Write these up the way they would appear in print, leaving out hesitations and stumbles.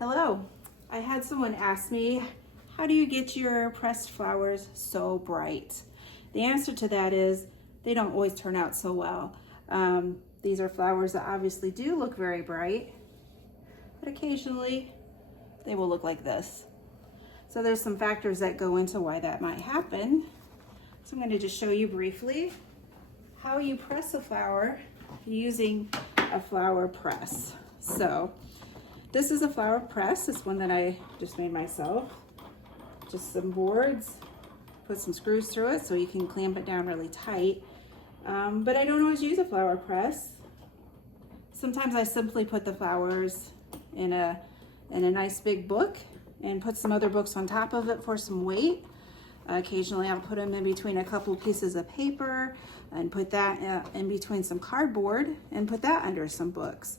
Hello. I had someone ask me, how do you get your pressed flowers so bright? The answer to that is they don't always turn out so well. These are flowers that obviously do look very bright, but occasionally they will look like this. So there's some factors that go into why that might happen. So I'm going to just show you briefly how you press a flower using a flower press. So this is a flower press. It's one that I just made myself. Just some boards, put some screws through it so you can clamp it down really tight. But I don't always use a flower press. Sometimes I simply put the flowers in a nice big book and put some other books on top of it for some weight. Occasionally I'll put them in between a couple pieces of paper and put that in between some cardboard and put that under some books.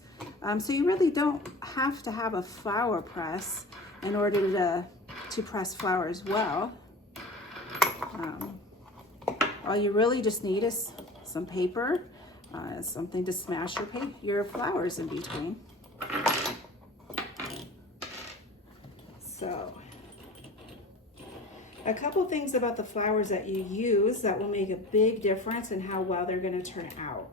So you really don't have to have a flower press in order to press flowers well. All you really just need is some paper, something to smash your flowers in between. So, a couple things about the flowers that you use that will make a big difference in how well they're going to turn out.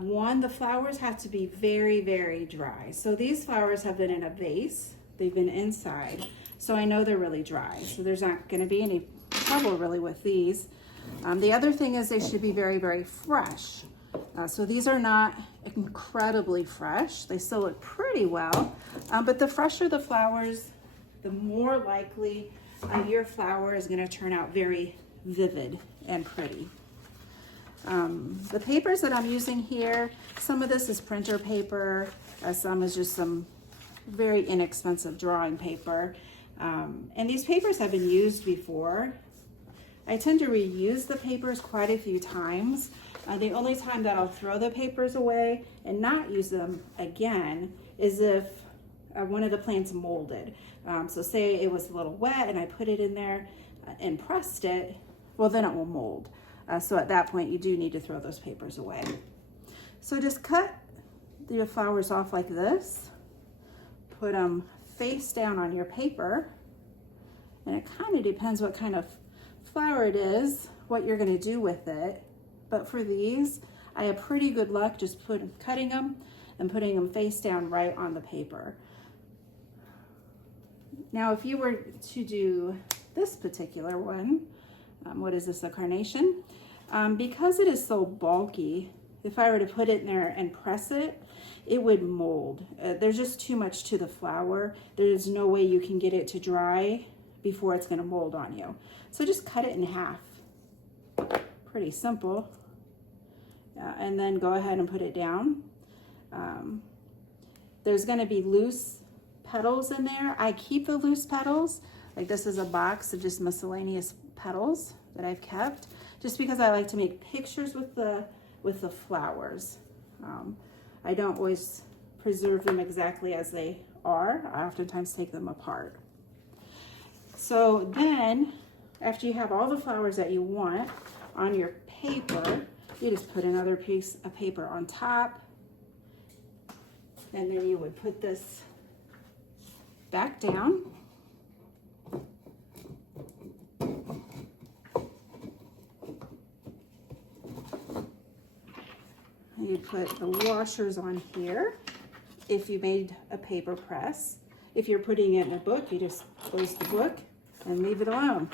One, the flowers have to be very, very dry. So these flowers have been in a vase. They've been inside. So I know they're really dry. So there's not going to be any trouble really with these. The other thing is they should be very, very fresh. So these are not incredibly fresh. They still look pretty well. But the fresher the flowers, the more likely your flower is going to turn out very vivid and pretty. The papers that I'm using here, some of this is printer paper, some is just some very inexpensive drawing paper. And these papers have been used before. I tend to reuse the papers quite a few times. The only time that I'll throw the papers away and not use them again is if one of the plants molded. So say it was a little wet and I put it in there and pressed it, well then it will mold. So at that point you do need to throw those papers away. So just cut your flowers off like this, put them face down on your paper, and it kind of depends what kind of flower it is, what you're going to do with it. But for these, I have pretty good luck just cutting them and putting them face down right on the paper. Now, if you were to do this particular one, what is this, a carnation? Because it is so bulky, if I were to put it in there and press it, it would mold. There's just too much to the flower. There's no way you can get it to dry before it's going to mold on you. So just cut it in half. Pretty simple. And then go ahead and put it down. There's going to be loose petals in there. I keep the loose petals. Like this is a box of just miscellaneous petals that I've kept, just because I like to make pictures with the flowers. I don't always preserve them exactly as they are. I oftentimes take them apart. So then, after you have all the flowers that you want on your paper, you just put another piece of paper on top, and then you would put this back down. You put the washers on here if you made a paper press. If you're putting it in a book, you just close the book and leave it alone.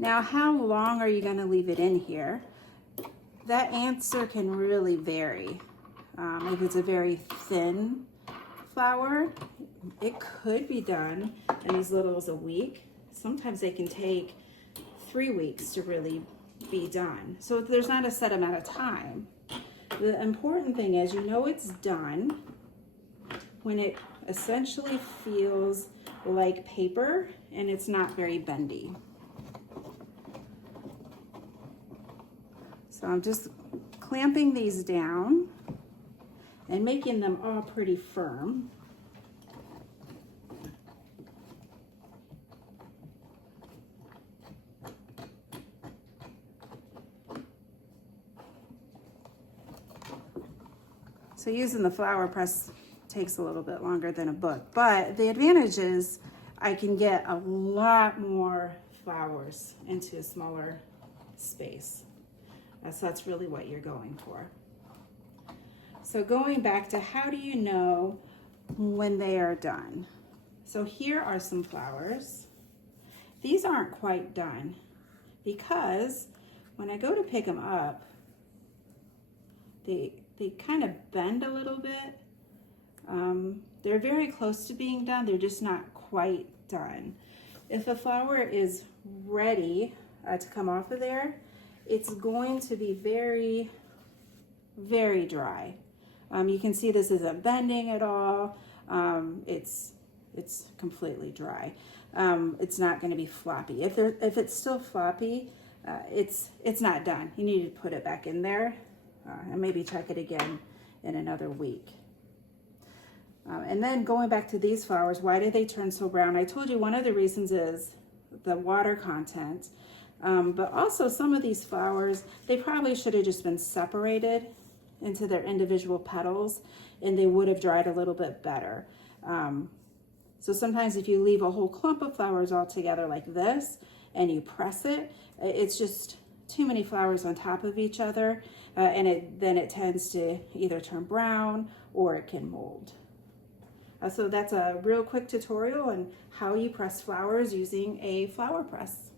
Now, how long are you going to leave it in here? That answer can really vary. If it's a very thin flower, it could be done in as little as a week. Sometimes they can take 3 weeks to really be done. So there's not a set amount of time. The important thing is, you know it's done when it essentially feels like paper and it's not very bendy. So I'm just clamping these down and making them all pretty firm. So using the flower press takes a little bit longer than a book. But the advantage is I can get a lot more flowers into a smaller space. So that's really what you're going for. So going back to how do you know when they are done? So here are some flowers. These aren't quite done because when I go to pick them up, they kind of bend a little bit. They're very close to being done. They're just not quite done. If a flower is ready to come off of there, it's going to be very, very dry. You can see this isn't bending at all. It's completely dry. It's not going to be floppy. If it's still floppy, it's not done. You need to put it back in there and maybe check it again in another week. And then going back to these flowers, why did they turn so brown? I told you one of the reasons is the water content, but also some of these flowers, they probably should have just been separated into their individual petals and they would have dried a little bit better. So sometimes if you leave a whole clump of flowers all together like this and you press it, it's just too many flowers on top of each other, and then it tends to either turn brown or it can mold. So that's a real quick tutorial on how you press flowers using a flower press.